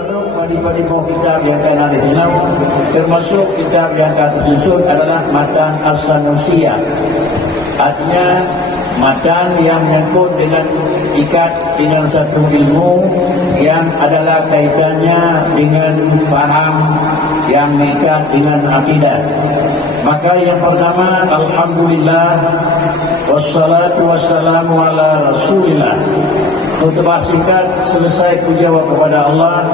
produk pada kitab yang akan ada dalam, termasuk kitab yang akan disusun adalah Matan As-Sanusiyah. Artinya matan yang menyangkut dengan ikat dengan satu ilmu yang adalah kaitannya dengan faham yang mengikat dengan akidah. Maka yang pertama, alhamdulillah wassalatu wassalamu ala rasulillah. Khutbah singkat selesai puja kepada Allah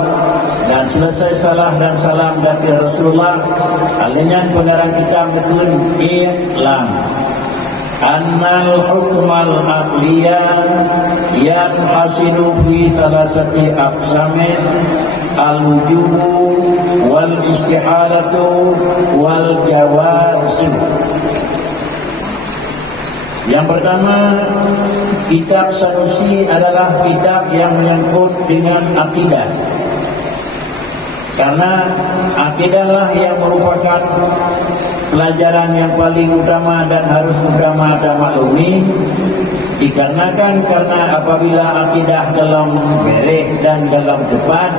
dan selesai salah dan salam dari Rasulullah. Alinyan pengarang kitab betul i'lam annal hukmal aqliyan yanhasilu fi thalathati aqsamin al-wujubu wal istihalatu wal jawazim. Yang pertama, kitab Sanusi adalah kitab yang menyangkut dengan akidah. Karena akidahlah yang merupakan pelajaran yang paling utama dan harus utama dan maklumi. Dikarenakan karena apabila akidah dalam beres dan dalam depan,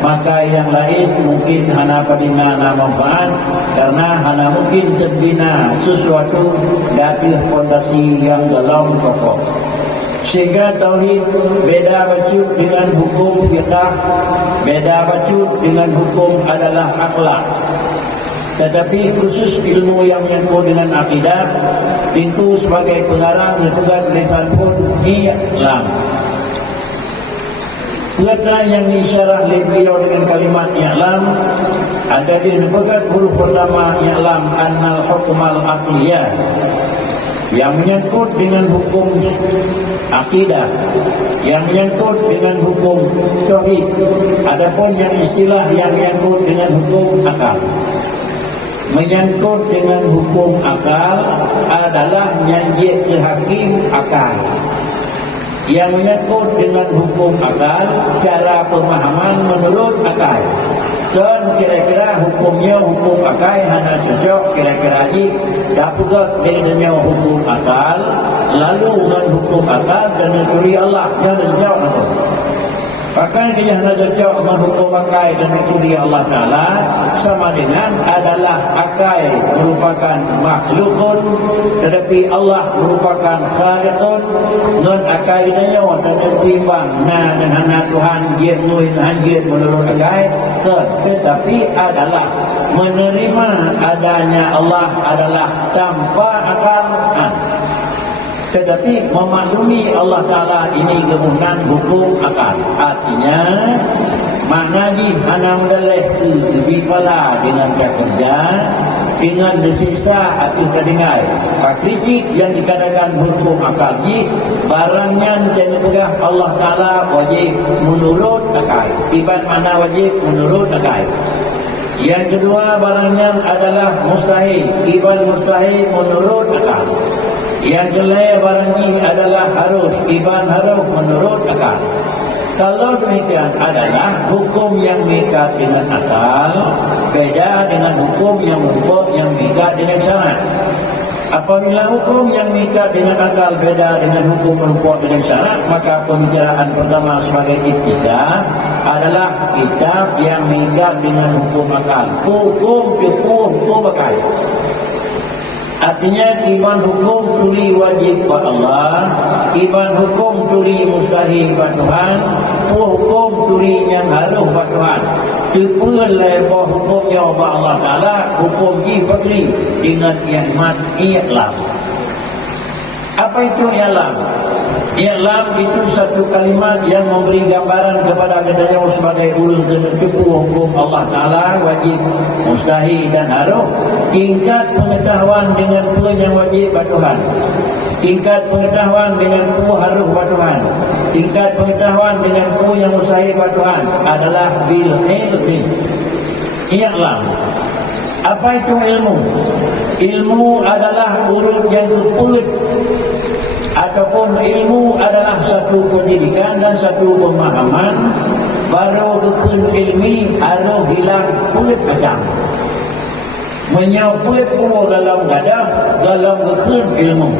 maka yang lain mungkin hana padina na manfaat, karena hana mungkin terbina sesuatu dari fondasi yang dalam kokoh. Sehingga tauhid beda bacuk dengan hukum fiqh, beda bacuk dengan hukum adalah akhlak. Tetapi khusus ilmu yang menyangkut dengan akidah itu sebagai pengarang disebut oleh pun i'lam. Kata yang disyarah oleh beliau dengan kalimat i'lam ada di negara huruf pertama i'lam annal hukmal aqliyah yang menyangkut dengan hukum akidah, yang menyangkut dengan hukum tauhid. Adapun yang istilah yang menyangkut dengan hukum akal. Menyangkut dengan hukum akal adalah nyanjik ke hakim akal. Yang menyangkut dengan hukum akal, cara pemahaman menurut akal. Kan kira-kira hukumnya hukum akal hanya cocok kira-kira ini dapat dengan hukum akal, lalu dengan hukum akal dan mencuri Allah yang cocok itu. Bahkan dia hanya cocok dengan hukum akal dan mencuri Allah Ta'ala sama dengan adalah akal merupakan makhlukun, tetapi Allah merupakan khaliqun. Dengan akal dia dan berimbang dengan hanya Tuhan dia menurut akal, tetapi adalah menerima adanya Allah adalah tanpa akal, tetapi memaklumi Allah Ta'ala ini kemudian hukum akal. Artinya maknanya hanya mendeleh bipala dengan kerja, dengan disiksa atau terdengar kritik yang dikatakan hukum akal ini barangnya dan pegah Allah Ta'ala wajib menurut akal. Ibarat mana wajib menurut akal. Yang kedua, barangnya adalah mustahil. Ibarat mustahil menurut akal. Yang jelek barangnya adalah harus. Ibarat harus menurut akal. Kalau demikian adalah hukum yang mengikat dengan akal beda dengan hukum yang mengikat dengan syarat. Apabila hukum yang mengikat dengan akal beda dengan hukum merupakan dengan syarat, maka pembicaraan pertama sebagai iktidal adalah kitab yang mengikat dengan hukum akal. Hukum akal. Artinya iman hukum tuli wajib buat Allah, iman hukum tuli mustahil buat Tuhan, hukum tuli yang harus buat Tuhan. Terpulai bahawa hukumnya buat Allah Ta'ala, hukum diberi dengan ikhmat i'lam. Apa itu i'lam? I'lam itu satu kalimat yang memberi gambaran kepada adanya sebagai ulun tertentu hukum Allah Ta'ala wajib, mustahil dan harus. Tingkat pengetahuan dengan apa yang wajib buat Tuhan, tingkat pengetahuan dengan apa harus buat Tuhan, tingkat pengetahuan dengan apa yang mustahil buat Tuhan adalah bil ilmi. I'lam. Apa itu ilmu? Ilmu adalah urut yang tepat, ataupun ilmu adalah satu pendidikan dan satu pemahaman. Baru kekun ilmi harus hilang kulit macam menyaput pun dalam gadah, dalam kekun ilmu.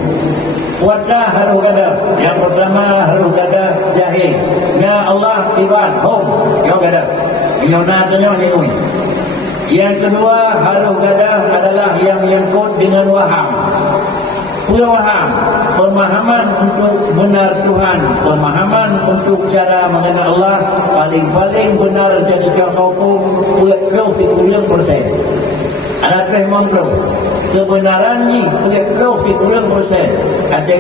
Wadah harus gadah. Yang pertama harus gadah jahil. Ya Allah ibadah hum, yang gadah. Menyonatnya menyengui. Yang kedua, haluh gadah adalah yang menyangkut dengan waham. Pemahaman, pemahaman untuk benar Tuhan, pemahaman untuk cara mengenal Allah paling-paling benar jadi contoh hukum 20%. Ada memang kebenaran ni 20%. Ada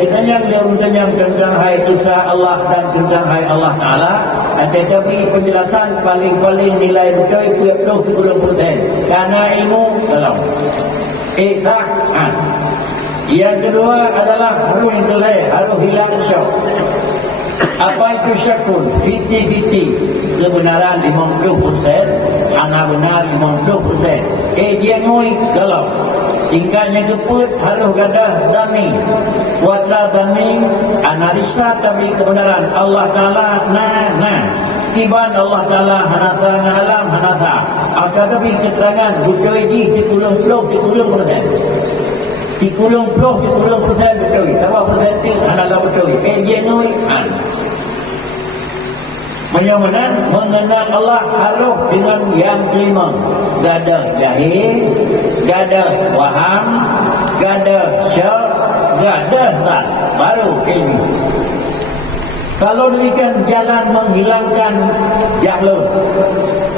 yang tentang hai kisah Allah dan tentang hai Allah Ta'ala. Ada tapi penjelasan paling-paling nilai betul 20%. Karena ilmu dalam Yang kedua adalah harus hilang syak. Apa itu syakun? 50-50. Kebenaran 50%, hana benar 50%. Dia ngui galau. Tingkatnya keput harus gadah dani. Buatlah dani analisa tapi kebenaran Allah Ta'ala Kiban Allah Ta'ala hanasa ngalam hanasa. Ada tapi keterangan betul ini 10%. 30% betul. Berapa persen adalah betul. Genuine. Menyamanan mengenal Allah harus dengan yang kelima. Gadah jahil, gadah waham, gadah syak, gadah tak. Baru ilmu. Kalau demikian jalan menghilangkan jahlun,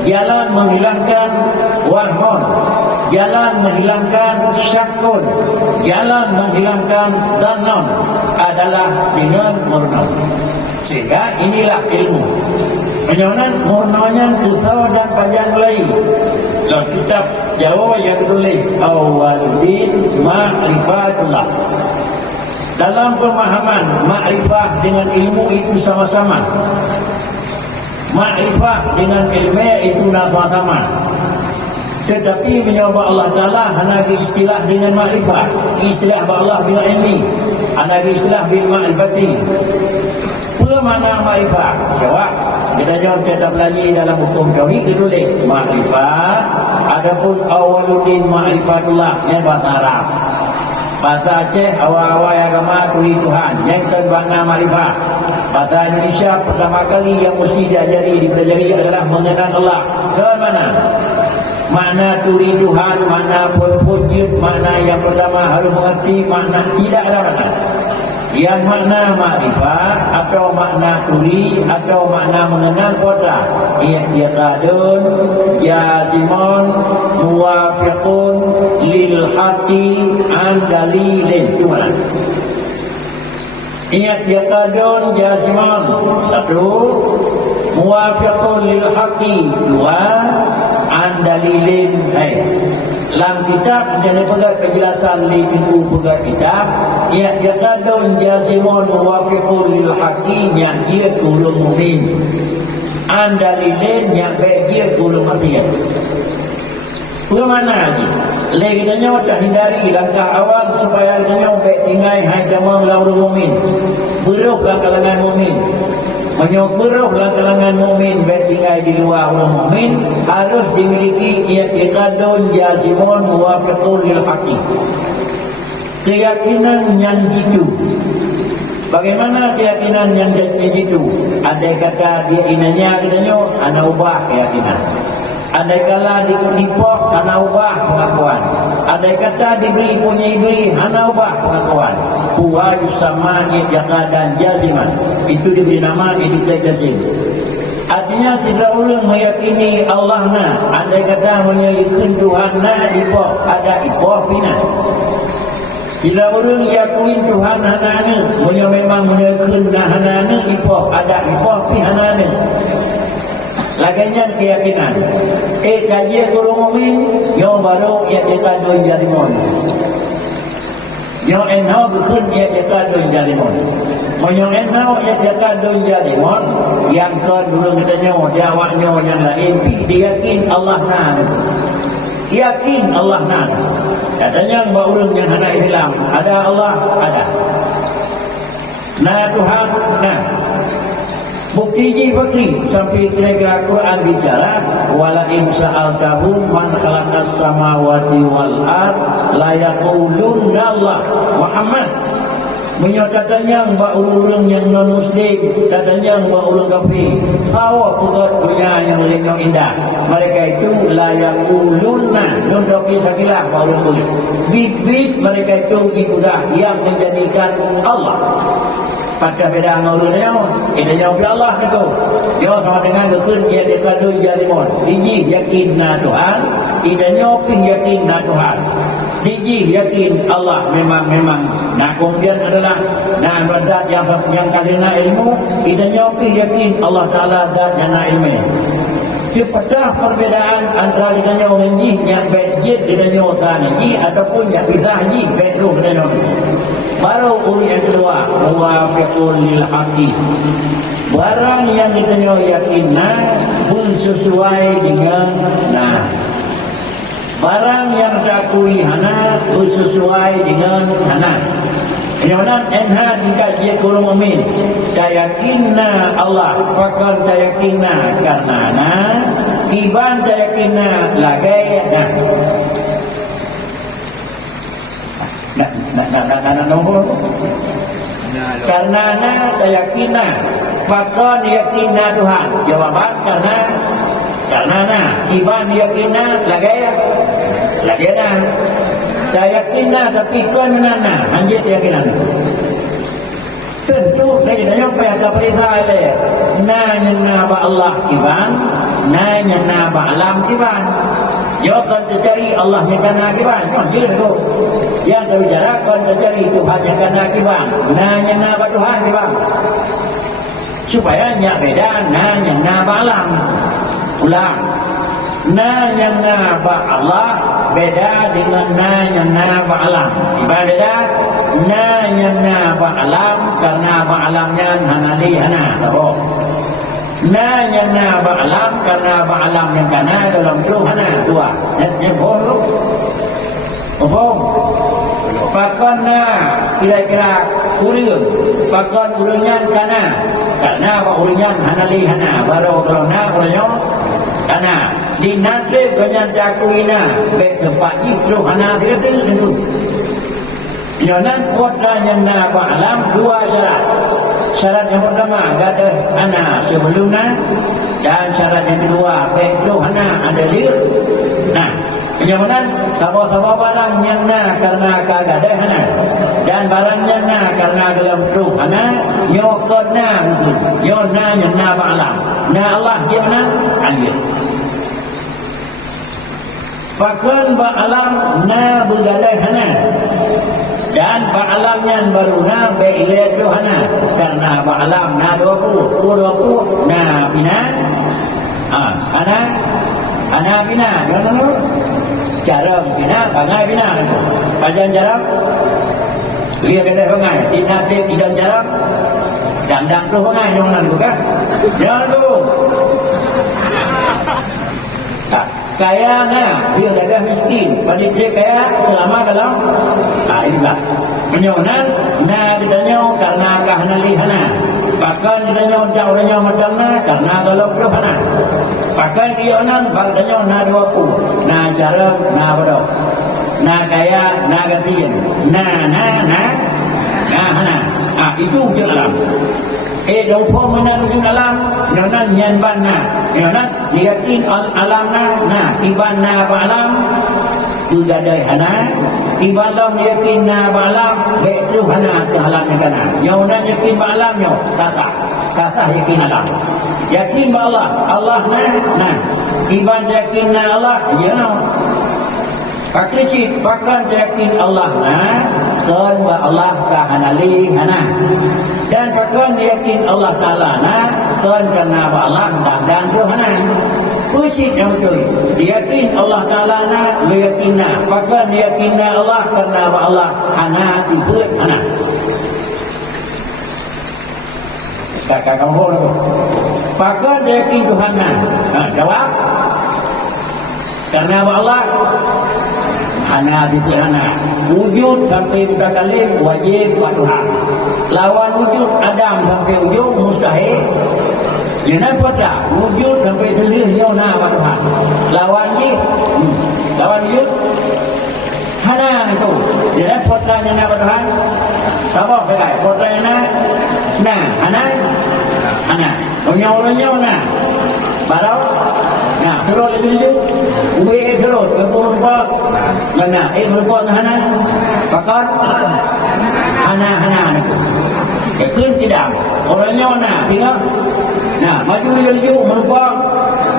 jalan menghilangkan wahmun, jalan menghilangkan syakun, jalan menghilangkan danon adalah dengan murna. Sehingga inilah ilmu. Menyonan murnanya kesal dan panjang lagi. Dalam kitab Jawa yang tulis Awwaluddin Ma'rifatullah. Dalam pemahaman makrifah dengan ilmu itu sama-sama. Makrifah dengan ilmu itu sama-sama. Tetapi menyoba Allah Ta'ala hanya istilah dengan makrifah. Istilah Allah bil ilmi. Hanya istilah bil makrifati. Apa makna makrifah? Jawab. Kita jawab tetap lagi dalam hukum tauhid ditulis makrifah. Adapun Awwaluddin Ma'rifatullah yang bahasa Arab. Bahasa Aceh awal-awal agama tuli Tuhan yang makna makrifah. Bahasa Indonesia pertama kali yang mesti dipelajari adalah mengenal Allah. Ke mana? Makna tuli Tuhan, makna wujud, makna yang pertama harus mengerti, makna tidak ada makna. Yang makna makrifah atau makna tuli atau makna mengenal kota i'tiqadun jasimun muwafiqun lil haqqi an dalilin. Itu mana? I'tiqadun jasimun, satu, muwafiqun lil haqqi, dua, an dalilin. Dalam kitab jadi pegat penjelasan li minggu pegat kitab ia kadon jasimun muwafiqun lil haqqi yang dia ulum mukmin andalilin yang baik dia ulum matian. Bagaimana lagi? Lagi tanya macam hindari langkah awal supaya tanya baik tinggal hai damang lauru mukmin. Beruh kalangan mukmin. Menyokberuh kalangan mukmin baik tinggal di luar orang mukmin harus dimiliki i'tiqadun jasimun muwafiqun lil haqqi. Keyakinan yang jitu. Bagaimana keyakinan yang jitu? Andai kata dia inanya katanya ana ubah keyakinan. Andai kala dipoh ana ubah pengakuan. Andai kata diberi ana ubah pengakuan. Huwa yusamma i'tiqadan jasiman. Itu diberi nama i'tiqad jazim. Artinya tidak ulun meyakini Allah andai kata meyakini Tuhan ipoh ada ipoh pina. Tidak ulun yakin Tuhan memang meyakini ipoh ada ipoh pina. Laganya keyakinan. Kaji guru mukmin yo baru i'tiqadun jalimun. Yo enau gekun i'tiqadun jalimun. Yang enau i'tiqadun jalimun yang kedua katanya jawabnya yang lain dia yakin Allah yakin Allah katanya baurun yang hana Islam ada Allah ada Tuhan bukti fakri sampai kira-kira Quran bicara wala in sa'altahum man khalaqas samawati wal ard la yaqulunna Allah Muhammad Menyatakan ba orang yang non muslim, katanya ba orang kafir. Sawa pugat punya yang lenyong indah. Mereka itu layak ulunna nundoki sakilah ba orang pun. Bibit mereka itu ibugah yang menjadikan Allah. Pada beda ngurunnya, ini jawab Allah itu. Dia sama dengan kekun dia dekadu jalimon. Diji yakin na Tuhan, ini nyopi yakin na Tuhan. Diji yakin Allah memang. Nah kemudian adalah nah zat yang kalina ilmu, ini nyopi yakin Allah Taala zat yang ilmu. Kepada perbedaan antara kita orang ji yang bejid dengan orang ji ataupun yang bisa ji bedru dengan baru uli yang kedua muwafiqun lil haqi. Barang yang kita yakin bersesuai dengan barang yang takui hana bersesuai dengan hana. Yang mana enha dikaji kulung amin. Dayakinna Allah pakar dayakinna karena iban dayakinna lagai karena dayakinna pakar yakinna Tuhan. Jawaban karena iban yakinna lagai dayakinna tapi kon menana anjir dayakinna tentu dari apa yang tak perintah oleh nanya ba Allah iban nanya ba alam iban yo kan cari Allah yang kana iban anjir tu yang berbicara kan cari Tuhan yang kana iban nanya ba Tuhan iban supaya nya beda nanya ba alam ulang nanya ba Allah beda dengan nanya ba alam. Ibarat beda nanya ba alam karena ba alamnya hanali hana. Tahu? Nanya ba alam karena ba alam yang kana dalam itu hana dua. Yang bohong. Bohong. Pakana kira-kira urang. Pakan urangnya kana. Karena ba urangnya hanali hana. Baru kalau kalau kana di nadrib banyak dakuina baik tempat itu hana tiada itu. Yang kota yang nak alam dua syarat. Syarat yang pertama gadah hana sebelumnya dan syarat yang kedua baik itu hana ada lir. Nah, yang mana sama-sama barang yang nak karena kagadah hana dan barangnya nak karena dalam ruh hana nyokona mungkin. Nyona yang nak alam. Nah Allah dia mana alir. Bahkan ba'alam na bergadai hana dan ba'alamnya baru na be'ilat johana karena ba'alam na 20 na bina hana bina jangan cara bina bangai bina kajian cara dia gadai bangai dinatib idam cara dandang tu bangai jangan bukan jangan tu kaya dia ada miskin pada dia kaya selama dalam inilah menyonan ditanya karena kahnalihana bahkan ditanya jauhnya madangna karena dalam johana bahkan dionan bagdanya 20 cara bodoh kaya gatiin hana itu je alam dong po menanujun alam nyonan nyan banna nyonan yakin alamna ibanna ba alam ugadai hana ibalam yakin na ba alam betu hana ke alam kana nyonan yakin ba alam nyo kata yakin alam yakin ba Allah iban yakin na Allah pakrici bahkan yakin Allah kan ba Allah ka hanali hana dan bahkan yakin Allah Ta'ala kan karena Allah dan Tuhan pucit yang tu yakin Allah Ta'ala yakin bahkan yakin Allah karena Allah hana ibut hana kakak kamu tu bahkan yakin Tuhan jawab karena Allah hana ibut hana wujud sampai buka kalim wajib buat Tuhan lawan wujud Adam sampai ujung mustahil. Jangan pada wujud sampai seluruh nyona Tuhan. Lawan wujud hana itu. Jangan pada nyona Tuhan. Sabah pegai kota na ana onyo na barau nah terus itu ubi terus kebun pak mana berpon hana pakat hanaขึ้นtidak orangnya na tinggal nah maju laju merupa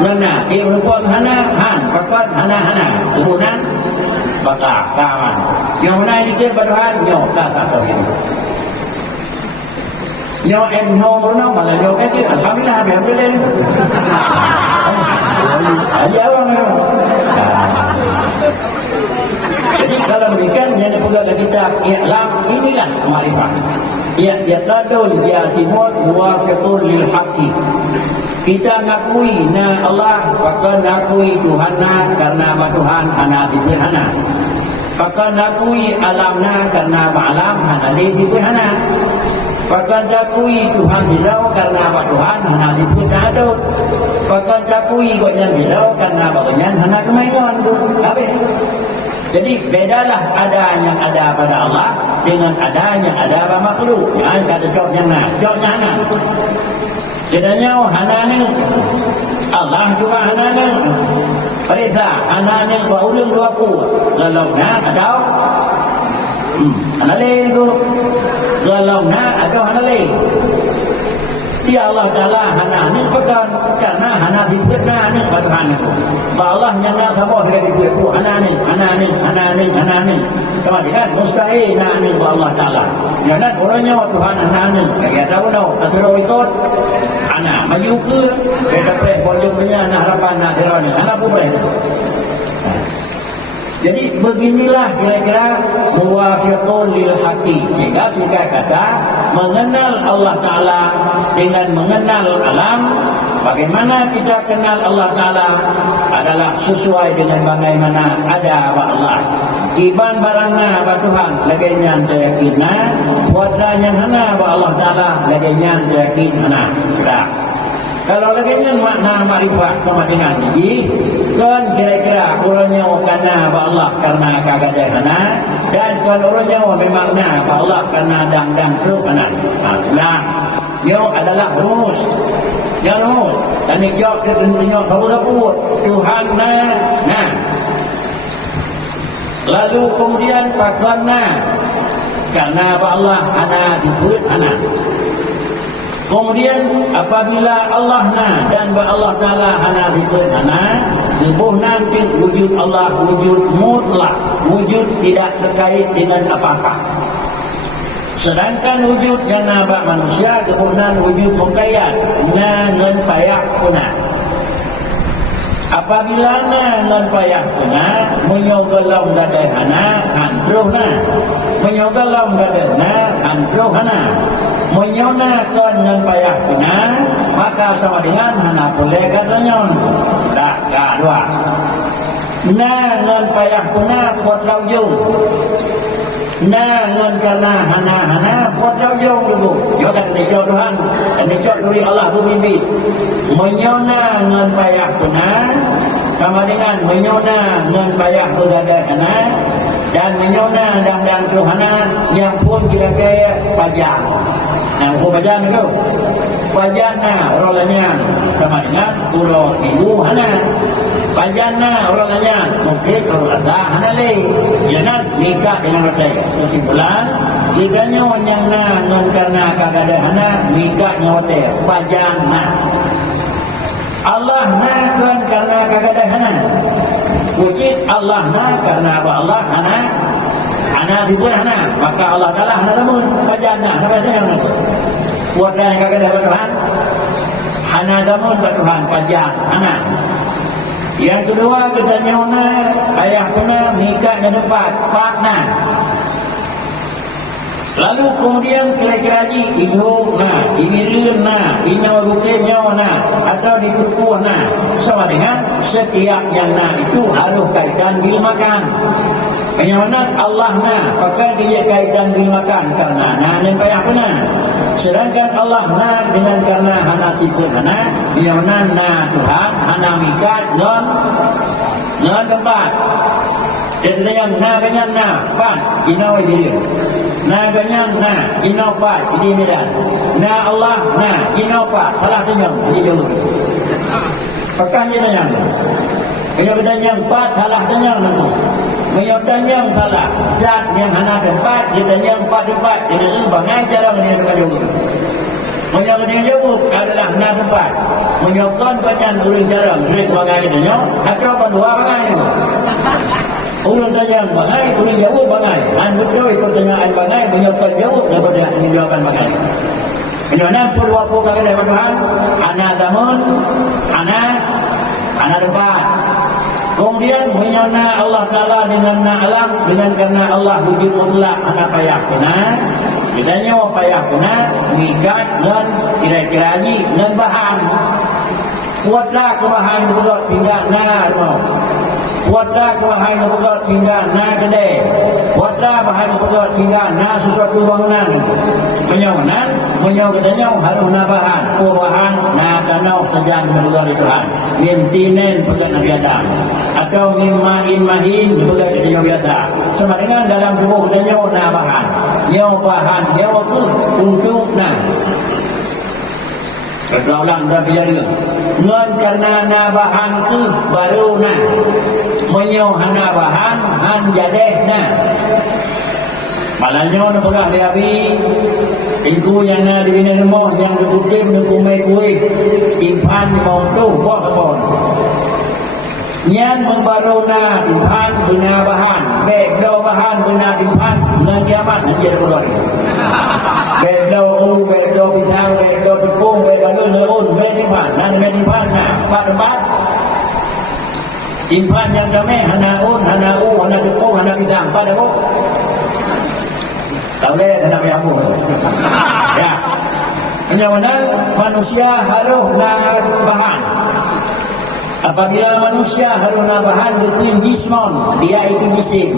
mana merupa hana pakat hana kebunan bakar kawan yang mana dikir badan nyok kata ini do em hô nó mà là do cái alhamdulillah đẹp lên jauh kan. Jadi kalau demikian yang dipegang kita i'lam inilah ma'rifah. Yaqadul yasimut muwafiqun lil haqqi. Kita ngakui na Allah, maka ngakui Tuhanna karena Tuhan hana dibirhana. Maka ngakui alamna karena alam hana dibirhana. Maka dakui Tuhan hilau karena Tuhan hana dibirhana. Maka dakui gonya hilau karena gonya hana kemaingan. Habis. Jadi bedalah ada yang ada pada Allah dengan ada yang ada pada makhluk. Yang ada jawabnya na. Jadinya hana ni Allah juga hana ni. Perintah hana ni dua ulung dua ku. Galaunya ada hana lain tu. Galaunya ada hana lain. Dia Allah Taala hana ni pekan karena hana dibutna ni pada hana. Allah yang nak sabah sekali buat tu hana ni. Sama dengan mustahil nak ni Allah Taala. Jangan orangnya Tuhan hana ni. Ya tahu dah, terus ikut hana maju ke dapat bolehnya nak harapan nak dirani. Hana pun boleh. Jadi beginilah kira-kira muwafiqun lil haqqi. Sehingga kata mengenal Allah Ta'ala dengan mengenal alam. Bagaimana kita kenal Allah Ta'ala adalah sesuai dengan bagaimana ada Allah. Iban barangna ba Tuhan laganya yakinna, buatlah yang hana ba Allah Ta'ala laganya yakin hana. Sudah. Kalau laganya makna makrifat sama dengan ini, kan kira-kira orangnya karena ba Allah karena kagada hana, dan kalau orangnya memangna ba Allah karena dang terus hana. Nah, dia adalah rumus. Yang rumus. Dan dijawab dengan sebut Tuhan nah. Lalu kemudian pakarna karena Allah ana disebut ana. Kemudian apabila Allah dan Allah Taala ana disebut ana, tubuh nanti wujud Allah wujud mutlak, wujud tidak terkait dengan apa-apa. Sedangkan wujud jana bak manusia kemudian wujud mengkayat ngan payah punah. Apabila ngan payah punah menyogalam gadahana handrohna, menyogalam gadahna handrohna, menyona kon ngan payah punah maka sama dengan hana boleh gadanyon. Sudah kedua. Ngan payah punah buat laujung. Ngan karena hana buat jauh dulu. Jangan dijauh Tuhan, dijauh dari Allah bumi. Menyona ngan payah punah sama dengan menyona ngan payah bergadahana dan menyona dan Tuhana yang pun kita kaya pajak. Nah, pajak itu pajana orangnya sama dengan pulau minggu hana. Pajana orangnya mungkin kalau ada hana lagi. Jangan nikah dengan orang. Kesimpulan, idanya wanyana ngan karena kagada hana nikah nyote pajana. Allah kan karena kagada hana. Wujud Allah karena Allah hana dibur hana. Maka Allah Taala hana namun pajana hana hana. Buat yang kagada Tuhan hana namun Tuhan pajana hana. Yang kedua katanya ayah puna nikah di depan pakna. Lalu kemudian kira-kira hidup imirin inyo rukinyo atau dikukuh sama dengan setiap yang itu harus kaitan bil makan. Yang mana Allah pakai dia kaitan bil makan karena yang payah puna. Sedangkan Allah dengan karena hana sifat dia mana Tuhan hana mikat ngon tempat. Jadi yang kanya pan inawai diri. Na ganyang na inopat ini medan. Na Allah na inopat salah tanyang dia jawab. Pakai je tanyang. Kalau tanyang empat salah tanyang nama. Kalau tanyang salah zat yang hana tempat dia tanyang empat dia nak bangai cara dia nak jawab. Kalau dia jawab adalah hana tempat. Menyokon panjang urang cara duit bangai tanya atau pandua bangai ni. Orang tanya bangai, orang jawab bangai. Han betul pertanyaan bangai, menyokong jawab daripada menjawabkan bangai. Kerana apa kata daripada Tuhan? Anak damun, anak depan. Kemudian menyona Allah Ta'ala dengan na alam, dengan karena Allah wujud mutlak anak payah kuna. Kita nyawa payah kuna, mengikat dengan kira-kira haji, dengan bahan. Kuatlah kebahan berat tinggal na rumah. Buatlah kebahan keberat sehingga na kedai. Buatlah bahan keberat sehingga na sesuatu bangunan. Bangunan, katanya harus na bahan. Bahan na tanah terjang keberat di Tuhan. Mintinen pegat Nabi Adam. Atau mimmain mahin pegat Nabi Adam. Sama dengan dalam tubuh katanya na bahan. Nyawa bahan, nyawa ke untuk na. Pergaulan dan biaya ngan karena na bahan tu baru na menyo hana bahan han jadeh na malanyo na pegah dia abi ingku yang na dibina nemo yang dikutim nak kumai kuih impan mau tu buat apa nyan membaru na impan bina bahan bek do bahan bina impan ngan kiamat nak jadi pegah Bedo bedo bintang, bedo tepung, bedo leun, bedimpan, dan bedimpan, nah, tempat impan yang damai, hana tepung, hana bintang, pada bu. Tak boleh, hana biamu. Ya, hanya mana manusia harus nak bahan. Apabila manusia harus nak bahan dengan jismon, dia itu jisim.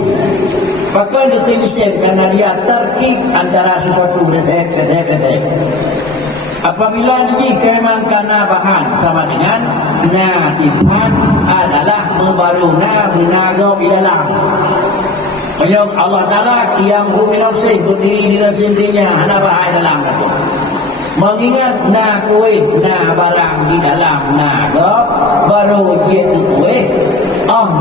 Bakal dikisim karena dia terkib antara sesuatu dedek. Apabila dikemang karena bahan sama dengan natifan adalah membaruna benaga di dalam. Yang Allah Ta'ala yang huminafsih berdiri di dalam sendirinya hana bahan dalam. Mengingat na kuih, na barang di dalam naga baru dia ke kuih.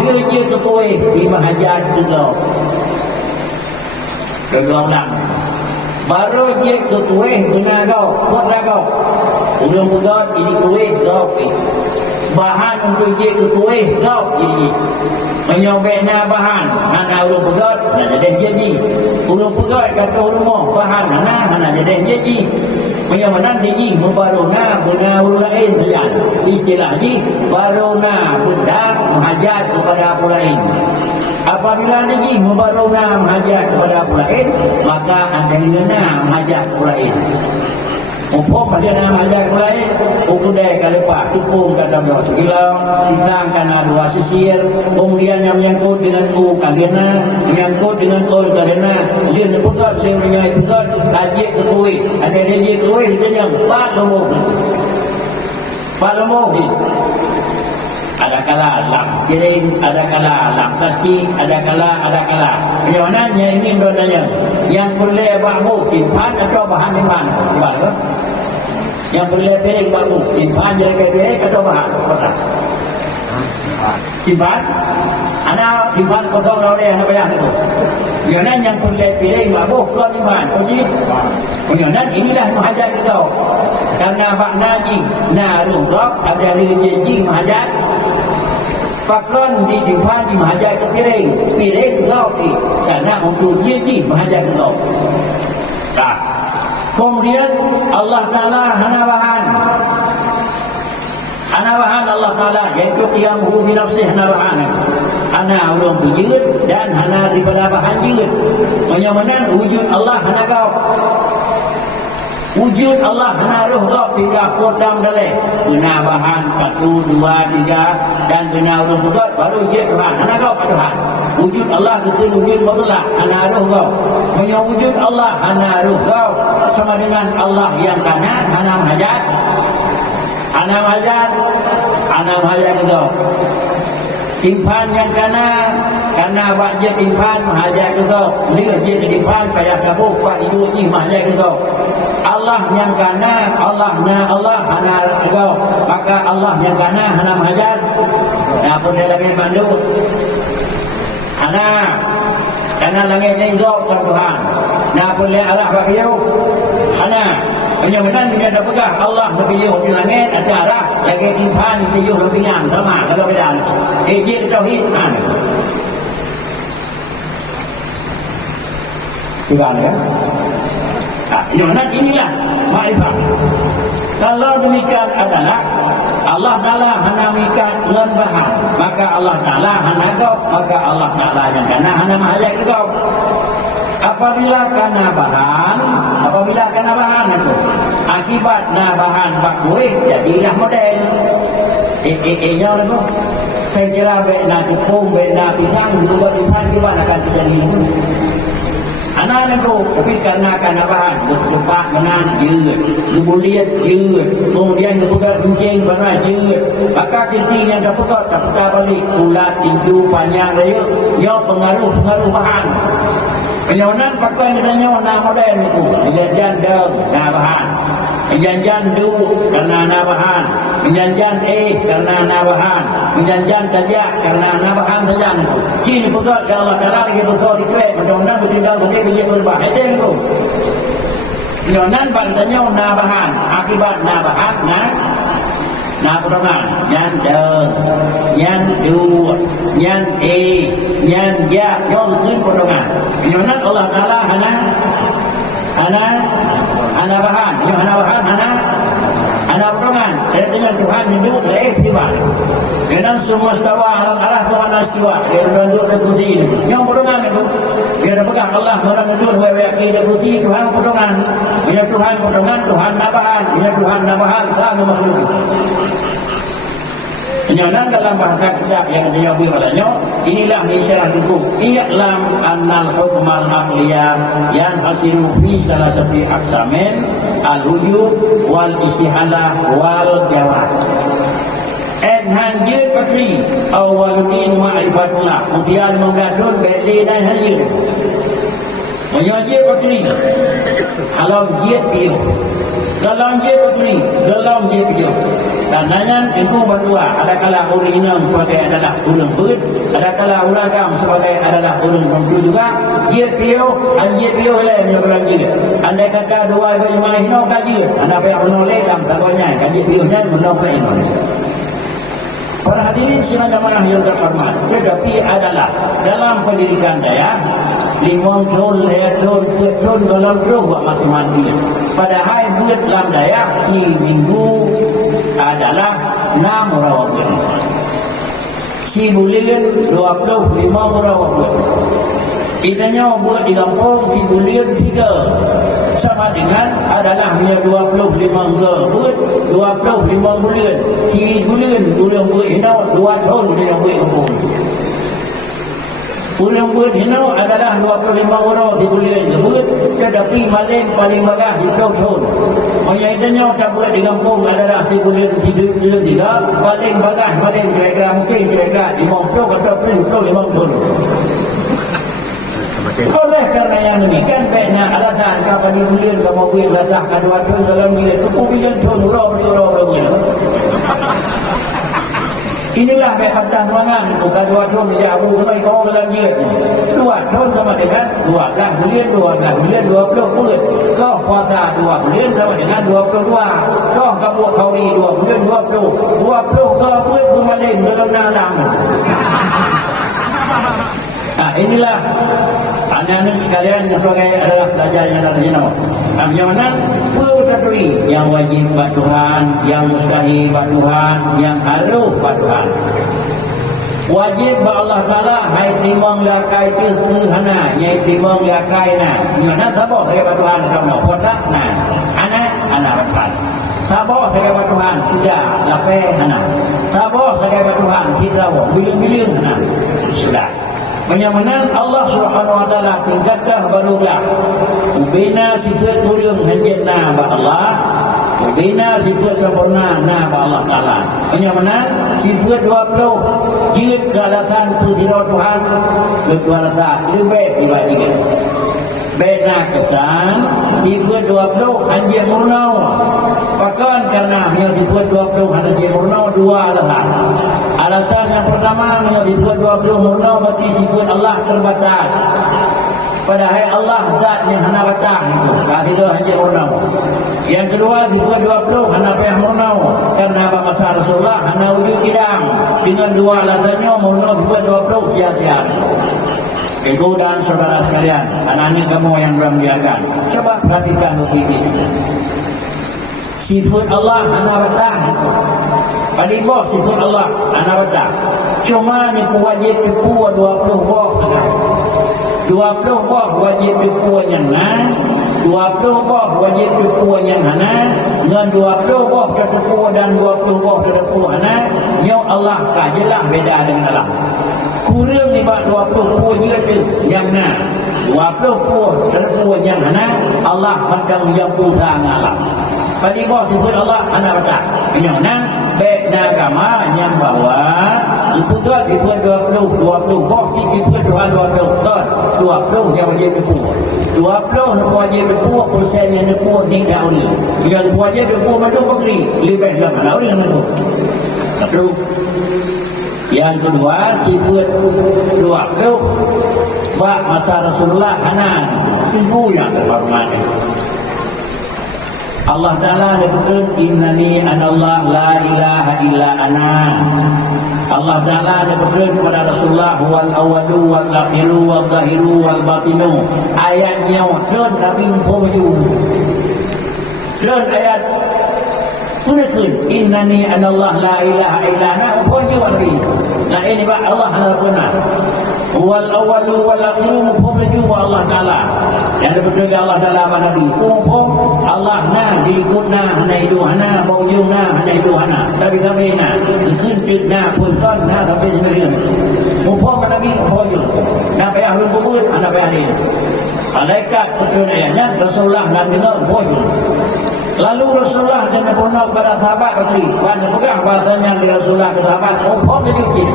Dia je ke kuih di mahajat juga. Kegelang baru dia ke kuih benar kau buat kau udah pegat ini kuih kau bahan untuk dia ke kuih kau ini menyobeknya bahan hana udah pegat hana jadi jadi udah pegat kata rumah bahan hana jadi jadi menyamanan diji membaruna benar lain jalan istilah ji baruna benda menghajat kepada pula lain. Apabila diji membaruna menghajat kepada pula lain, maka ada lena menghajat pula lain. Umpam dia nak menghajat pula lain, ukudai kalepa tupung kata beliau sekilau, disangkan dua sisir, kemudian yang menyangkut dengan ku kalena, menyangkut dengan kol kalena, lian pegat, lian menyai pegat, ajik ke kuih, ada dia ke kuih, dia yang 4 lombok. 4 lombok ni. Ada kala lam kiring, ada kala lam plastik, ada kala. Yang mana yang ingin bertanya, yang boleh bambu timpan atau bahan timpan? Bahan yang boleh piring bambu timpan jadi piring atau bahan? Timpan? Anak timpan kosong lalu dia nak bayar itu. Yang mana yang boleh piring bambu keluar timpan? Wajib. Yang mana inilah muhajat itu. Karena bak naji naruh ada lijji muhajat. Pakon di depan di mahajat ke piring kau ni karena untuk jiji mahajat ke kau. Nah, kemudian Allah Ta'ala hana bahan Allah Ta'ala iaitu qiyamuhu bi nafsihi hana bahan. Hana ulung berjid dan hana daripada bahan jid. Menyamanan wujud Allah hana kau. Wujud Allah hana roh kau 3 kodam dalai. Guna bahan 1, 2, 3 dan guna roh berat baru je Tuhan. Hana kau pada Tuhan. Wujud Allah itu wujud mutlak. Hana roh kau. Punya wujud Allah hana roh kau sama dengan Allah yang kanan hana mahajat. Hana mahajat ke kau. Timpan yang karena wajib timpan mahajat ke kau. Dia je ke timpan payah kabuk buat hidup ni mahajat ke kau. Allah yang Allah hana kau. Maka Allah yang hana mahajat. Nah pun dia lagi bandu. Hana karena langit nenggok ke Tuhan. Nah pun dia Allah bagiu. Hana penyamanan dia dah pegang Allah lebih di langit ada arah lagi timpan itu lebih yang sama kalau beda. Ejek tauhid kan. Tuhan kan? Nah, inilah makrifat. Kalau demikian adalah Allah Ta'ala hana mikat dengan bahan, maka Allah Ta'ala hana kau, maka Allah Ta'ala yang hana mahajat kau. Apabila kena bahan itu akibat na bahan bakui jadilah model nya tu saya kira na tepung na pisang juga timpan kita akan terjadi anak itu tapi karena bahan cepat menangยืด kemudianยืด kemudian kepegat kuncing manaยืด maka kirtinya dapat balik ulat tinju panjang raya nyo pengaruh bahan. Penyawanan pakai katanya warna model itu. Penjanjian deng, na bahan. Penjanjian du, karena na bahan. Penjanjian karena na bahan. Penjanjian tajak, karena na bahan saja. Kini pegat ya Allah Ta'ala lagi besar dikrek. Mudah-mudahan bertindak untuk dia berbah. Itu itu. Penyawanan katanya na bahan. Akibat na bahan, na potongan nyan deng, nyan du, nyan nyan ya, nyon potongan. Nyonan Allah Ta'ala hana bahan, hana potongan. Dengan Tuhan hidup tiba. Dengan semua stawa alam arah Tuhan istiwa. Dia berdua terpuji itu. Nyon potongan itu. Dia pegang Allah orang hidup wewe kita terpuji Tuhan potongan. Dia Tuhan potongan, Tuhan nabahan, dia Tuhan nabahan, sama makhluk. Penyanan dalam bahasa kitab yang dia berkatanya inilah isyarat hukum i'lam annal hukmal aqliyah yang hasilu fi salah satu aksamen al-wujud wal istihalah wal jawab en hanjir pakri awaludin ma'rifatullah ufian mengadun beli dan hanjir menyanjir pakri halam jiat biu dalam jiat pakri dalam jiat biu. Tandanya itu berdua. Adakala orang inam sebagai adalah orang ber, adakala orang agam sebagai adalah orang tentu juga. Dia piu, anjir piu le yang berlanjut. Andai kata dua itu yang ino kaji, anda payah menoleh dalam tagonya. Anjir piu nya menoleh ino. Para hadirin sidang jamaah yang terhormat, tetapi adalah dalam pendidikan daya 5 tahun, 2 tahun, 4 tahun dalam buat masing-masing. Padahal buat dalam daya si minggu adalah 6 rawatib. Si bulan 25 rawatib. Idanya buat di kampung si bulan 3 sama dengan adalah hanya 25 buat 25 bulan. Si bulan buat ini 2 tahun dia yang buat kampung. Bulan buat ini adalah 25 orang di bulan buat tetapi paling bagah 10 tahun. Idanya tak buat di kampung adalah si bulan 3 paling bagah kira-kira mungkin kira-kira 50 atau 50 tahun. Oleh kerana yang demikian baiknya alasan kapan bulan kamu buat lasah kedua tahun dalam dia kemudian tahun orang. Inilah patah ruangan itu kedua tahun dia abu kemai kau dalam dia 2 tahun sama dengan 12 bulan 20 bulan kau puasa 2 bulan sama dengan 22 kau kabut kauri 2 bulan 20 kau buat bermaling dalam nalam. Inilah anak-anak sekalian yang sebagai adalah pelajar yang ada di sini. Yang mana peruturi yang wajib buat Tuhan, yang mustahil buat Tuhan, yang harus buat Tuhan. Wajib buat Allah Ta'ala hai primong lakai ke hana, nyai primong lakai na. Mana sabar sebagai buat Tuhan sama podak na. Anak Tuhan. Sabar sebagai buat Tuhan 3 lapai hana. Sabar sebagai buat Tuhan 3 bilion hana. Sudah. Menyamanan Allah Subhanahu wa taala tingkatkan barulah bina sifat turun hanjatna ba Allah bina sifat sempurna na ba Allah taala menyamanan sifat 20 lihat ke alasan putihnya Tuhan kedua alasan lebih dibandingkan bena kesan tiba 20 anjing murnau pakan karena yang tiba 20 anjing murnau dua alasan yang pertama yang tiba 20 murnau berarti sifat Allah terbatas padahal Allah zat yang hana batang itu ketiga anjing murnau yang kedua tiba 20 hana payah murnau karena masa Rasulullah hana wujud kidang dengan dua alasannya murnau tiba 20 sia-sia. Ibu dan saudara sekalian, anak-anak kamu yang bermuliakan, coba perhatikan begini. Sifat Allah hana batang itu. Pada bawah sifat Allah hana batang. Cuma ni wajib dipu 20 bawah saja. 20 bawah wajib dipu yang mana? 20 bawah wajib dipu yang mana? Dengan 20 bawah terdepu dan 20 bawah terdepu mana? Nyo Allah kajelah beda dengan Allah. Kurang ni bak 20 puan yang na 20 puan yang mana Allah pandang yang pusat ngalah pada bawah sifat Allah anak batak yang na baik agama yang bawa ibu gat ibu 20 bawah ibu 20 yang wajib dipu 20 wajib dipu persen yang dipu ni dah uli yang wajib dipu madu pekri lebih lama uli yang madu terus yang kedua sifat 20 bak masa Rasulullah hanan itu yang terhormat Allah Ta'ala berkata innani anallah la ilaha illa ana Allah Ta'ala berkata kepada Rasulullah wal awalu wal akhiru wal zahiru wal batinu ayatnya dan kami mempunyai dan ayat Kunakun innani anallah la ilaha illa ana punya lagi. Nah ini pak Allah adalah benar. Wal awalu wal akhiru punya Allah Taala. Yang berbeda Allah Taala pada Nabi. Pun Allah na diikutna hana itu hana baujuna hana itu hana. Tapi kami na dikunjukna pun kan na tapi sendirian. Mumpung pada Nabi punya. Nak payah kubur, anak payah ni. Malaikat betul ayatnya Rasulullah dan dengar punya. Lalu Rasulullah dan Nabi kepada sahabat Badri, pada pegang bahasanya di Rasulullah ke sahabat, oh dia bikin.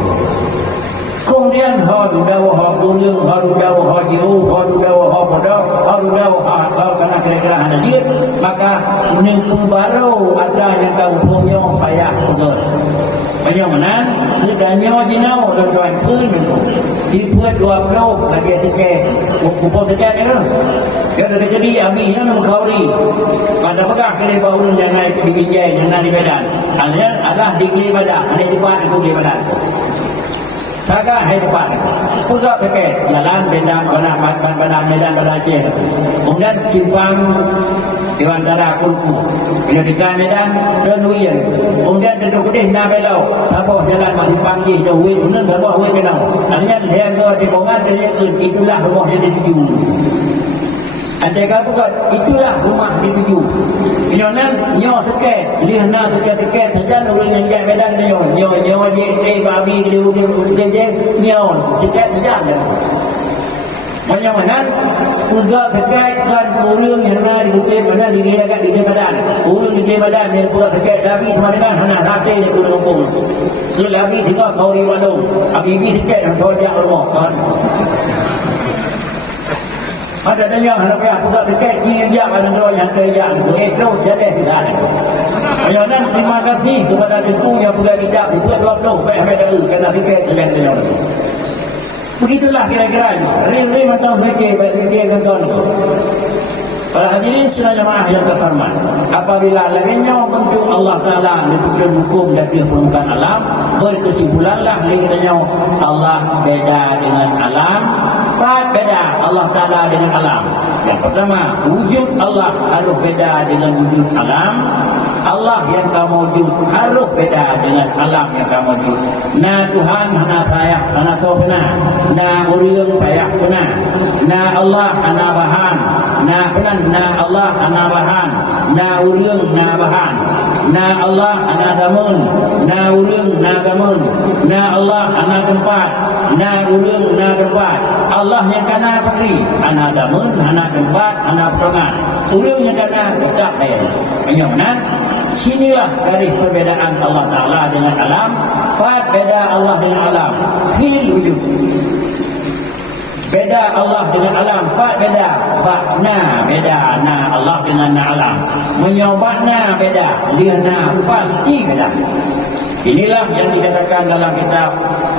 Kemudian hadu dawa hadu yang hadu dawa hajiu, hadu dawa hapada, hadu dawa hadu karena kira-kira ada dia, maka nipu baru ada yang tahu punya payah betul. Payah mana? Tidaknya jinau dan doa pun itu. Tipe 20 lagi tiket, kupon tiket itu. Ya dari jadi abi itu nama kauri. Pada pegang kiri baurun yang naik di Binjai, yang naik di Medan. Alian adalah di Kili Badak, naik di Badak, di Kili Badak. Kagak hai depan. Pegang tiket, jalan Medan, Badak Medan, Badak Aceh. Kemudian simpang di antara Kulku. Bila di Medan dan Huyen. Kemudian duduk kedih nak belau. Sabah jalan masih pagi tu Huyen, benar sabah Huyen belau. Alian leher di kongan dia itulah rumah yang dituju. Ada kata bukan itulah rumah dituju. Nyonan nyo seket, lihna seket saja orang yang jalan Medan nyo je babi dia je nyo seket saja. Macam mana? Uga seket kan orang yang ada di Bukit mana di dia dekat di Medan. Orang di Medan yang buat seket tapi sama dengan hana hati dia guna kampung. Kelabi tiga kauri balong. Abi seket yang soja rumah kan. Ada yang harap ya buka tiket kini dia ada yang kerja itu jadi tidak. Ayunan terima kasih kepada tuku yang buka kita dibuat 20 baik kerana tiket yang dia. Begitulah kira-kira. Rim atau fikir kan. Para hadirin sidang jemaah yang terhormat, apabila laginya bentuk Allah Taala diberikan hukum dan permukaan alam, berkesimpulanlah laginya Allah beda dengan alam. Beda Allah Ta'ala dengan alam. Yang pertama, wujud Allah harus beda dengan wujud alam. Allah yang kamu wujud harus beda dengan alam yang kamu wujud. Na Tuhan hana payah, hana tahu benar. Na uriung payah benar. Na Allah hana bahan. Na benar, na Allah hana bahan. Na uriung na bahan. Na Allah hana gamun. Na uriung na gamun. Na Allah hana tempat. Na uriung na tempat. Allah yang kena peri, anak damun, anak tempat, anak perangan. Uriung yang kena tak lain. Yang mana? Sinilah garis perbedaan Allah Ta'ala dengan alam. Beda Allah dengan alam fil wujud. Beda Allah dengan alam. Beda bakna, beda na Allah dengan na alam. Menyobakna beda, liana pasti beda. Inilah yang dikatakan dalam kitab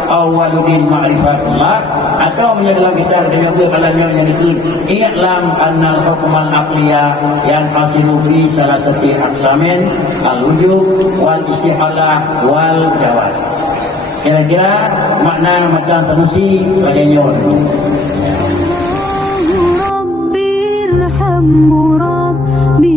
Awwaluddin Ma'rifatullah, atau dalam kitab juga kalanya yang disebut I'lam annal hukmal aqliya yang hasilu fi salasati aqsamin al-wujub wal istihalah wal jawaz. Kira-kira makna Matan Sanusi bagiannya Rabbi irhamhu Rabbi